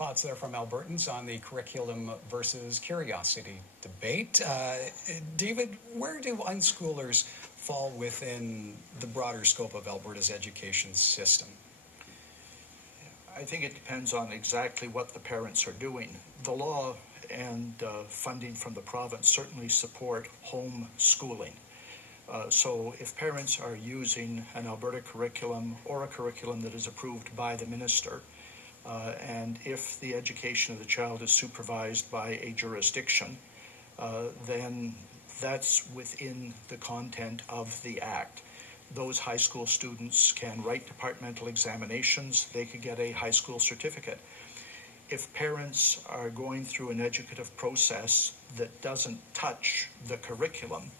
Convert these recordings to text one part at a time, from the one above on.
thoughts there from Albertans on the curriculum versus curiosity debate. David, where do unschoolers fall within the broader scope of Alberta's education system? I think it depends on exactly what the parents are doing. The law and funding from the province certainly support homeschooling. So if parents are using an Alberta curriculum or a curriculum that is approved by the minister, and if the education of the child is supervised by a jurisdiction, then that's within the content of the Act. Those high school students can write departmental examinations. They could get a high school certificate. If parents are going through an educative process that doesn't touch the curriculum,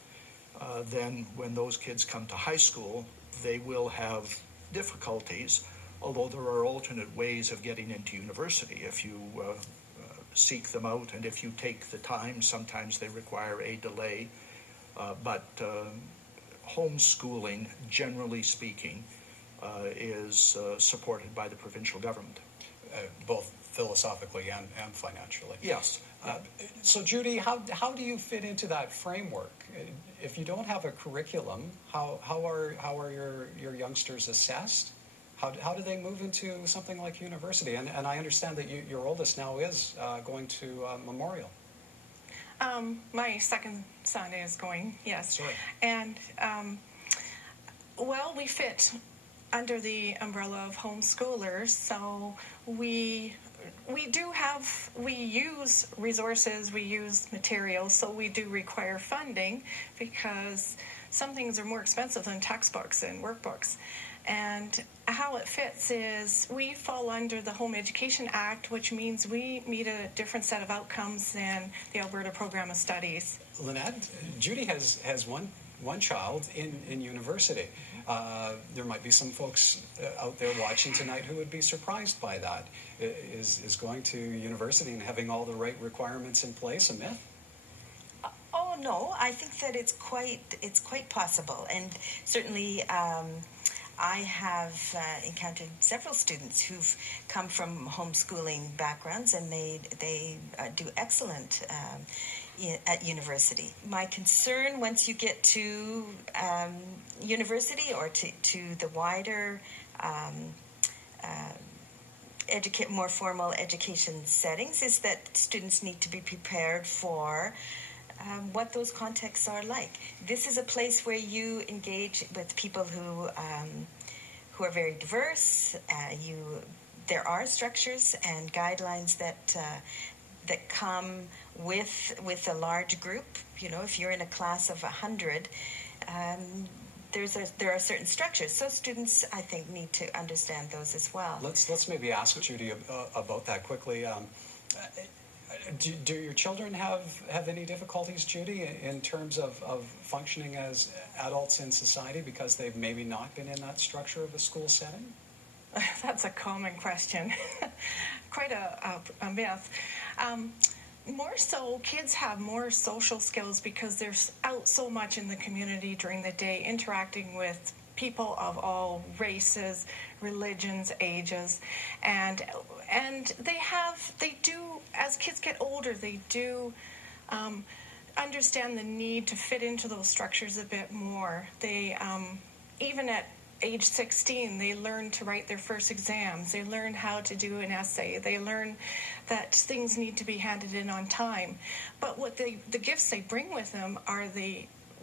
then when those kids come to high school, they will have difficulties, although there are alternate ways of getting into university. If you seek them out and if you take the time, sometimes they require a delay, but homeschooling, generally speaking, is supported by the provincial government. Both philosophically and financially. Yes. So Judy, how do you fit into that framework? If you don't have a curriculum, how are your youngsters assessed? How do they move into something like university? And I understand that your oldest now is going to Memorial. My second son is going, yes. Sorry. And, well, we fit under the umbrella of homeschoolers, so we use resources, we use materials, so we do require funding because some things are more expensive than textbooks and workbooks. And how it fits is we fall under the Home Education Act, which means we meet a different set of outcomes than the Alberta Program of Studies. Lynette, Judy has one child in university. There might be some folks out there watching tonight who would be surprised by that. Is going to university and having all the right requirements in place a myth? Oh no, I think that it's quite possible, and certainly I have encountered several students who've come from homeschooling backgrounds, and they do excellent at university. My concern once you get to university or to the wider more formal education settings is that students need to be prepared for what those contexts are like. This is a place where you engage with people who are very diverse. There are structures and guidelines that come with a large group. You know, if you're in a class of 100, there are certain structures. So students, I think, need to understand those as well. Let's maybe ask Judy about that quickly. Do your children have any difficulties, Judy, in terms of functioning as adults in society because they've maybe not been in that structure of a school setting? That's a common question. Quite a myth. More so, kids have more social skills because they're out so much in the community during the day, interacting with people of all races, religions, ages, and they do, as kids get older, they do understand the need to fit into those structures a bit more. They, even at age 16, they learn to write their first exams. They learn how to do an essay. They learn that things need to be handed in on time. But what the gifts they bring with them are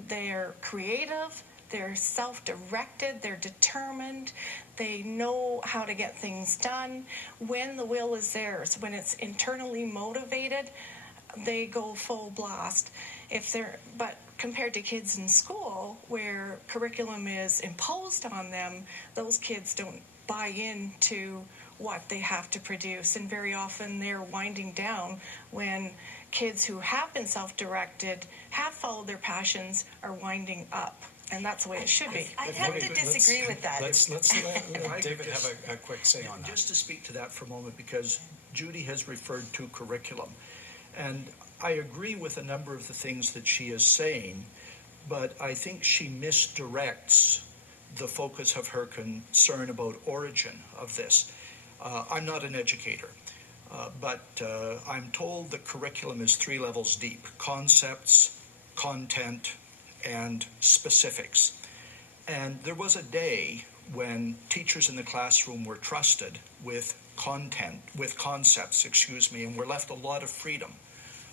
they're creative, they're self-directed, they're determined, they know how to get things done. When the will is theirs, when it's internally motivated, they go full blast. But compared to kids in school, where curriculum is imposed on them, those kids don't buy into what they have to produce, and very often they're winding down when kids who have been self-directed, have followed their passions, are winding up. And that's the way it should be. I have to disagree with that. Let's let David have a quick say on that. Just to speak to that for a moment, because Judy has referred to curriculum. And I agree with a number of the things that she is saying, but I think she misdirects the focus of her concern about origin of this. I'm not an educator, but I'm told the curriculum is 3 levels deep: concepts, content, and specifics. And there was a day when teachers in the classroom were trusted with concepts, and were left a lot of freedom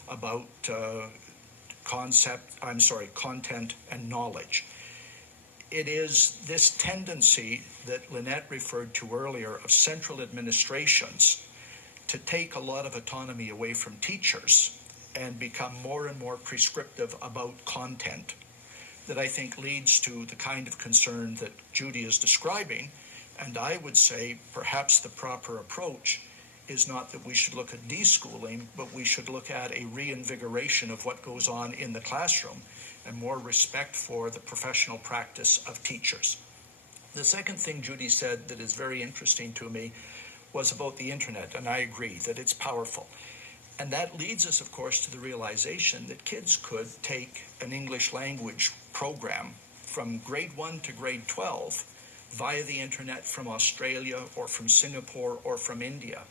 about content and knowledge. It is this tendency that Lynette referred to earlier of central administrations to take a lot of autonomy away from teachers and become more and more prescriptive about content that I think leads to the kind of concern that Judy is describing. And I would say perhaps the proper approach is not that we should look at deschooling, but we should look at a reinvigoration of what goes on in the classroom and more respect for the professional practice of teachers. The second thing Judy said that is very interesting to me was about the internet, and I agree that it's powerful. And that leads us, of course, to the realization that kids could take an English language program from grade 1 to grade 12 via the internet from Australia or from Singapore or from India.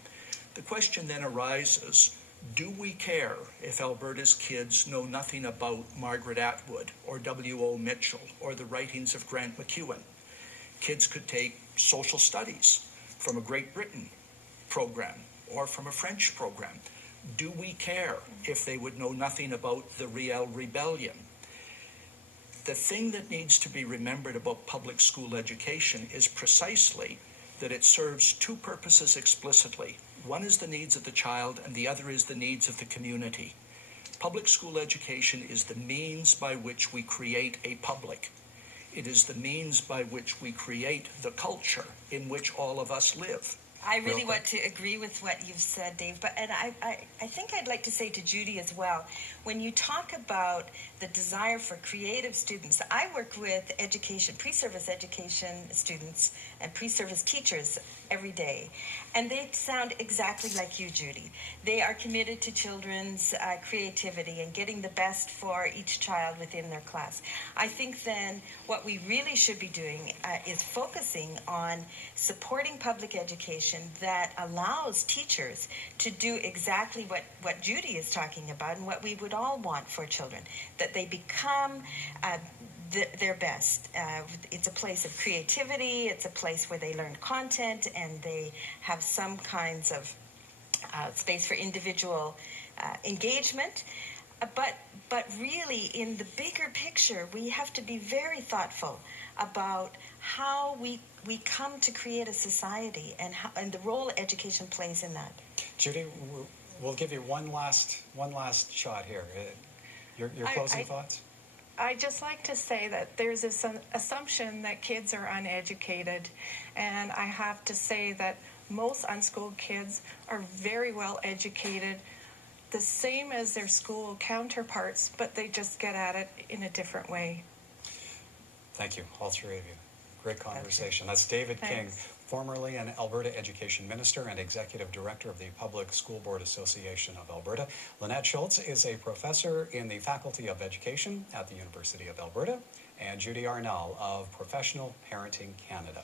The question then arises, do we care if Alberta's kids know nothing about Margaret Atwood or W.O. Mitchell or the writings of Grant McEwen? Kids could take social studies from a Great Britain program or from a French program. Do we care if they would know nothing about the Riel Rebellion? The thing that needs to be remembered about public school education is precisely that it serves 2 purposes explicitly. One is the needs of the child, and the other is the needs of the community. Public school education is the means by which we create a public. It is the means by which we create the culture in which all of us live. I really want to agree with what you've said, Dave, but I think I'd like to say to Judy as well, when you talk about the desire for creative students, I work with pre-service education students and pre-service teachers every day, and they sound exactly like you, Judy. They are committed to children's creativity and getting the best for each child within their class. I think then what we really should be doing is focusing on supporting public education that allows teachers to do exactly what Judy is talking about and what we would all want for children, that they become their best. It's a place of creativity, it's a place where they learn content and they have some kinds of space for individual engagement. But really, in the bigger picture, we have to be very thoughtful about how we come to create a society and the role education plays in that. Judy, we'll give you one last shot here. Your closing thoughts? I just like to say that there's this assumption that kids are uneducated, and I have to say that most unschooled kids are very well educated, the same as their school counterparts, but they just get at it in a different way. Thank you, all 3 of you. Great conversation. That's David King, formerly an Alberta Education Minister and Executive Director of the Public School Board Association of Alberta. Lynette Schultz is a professor in the Faculty of Education at the University of Alberta, and Judy Arnall of Professional Parenting Canada.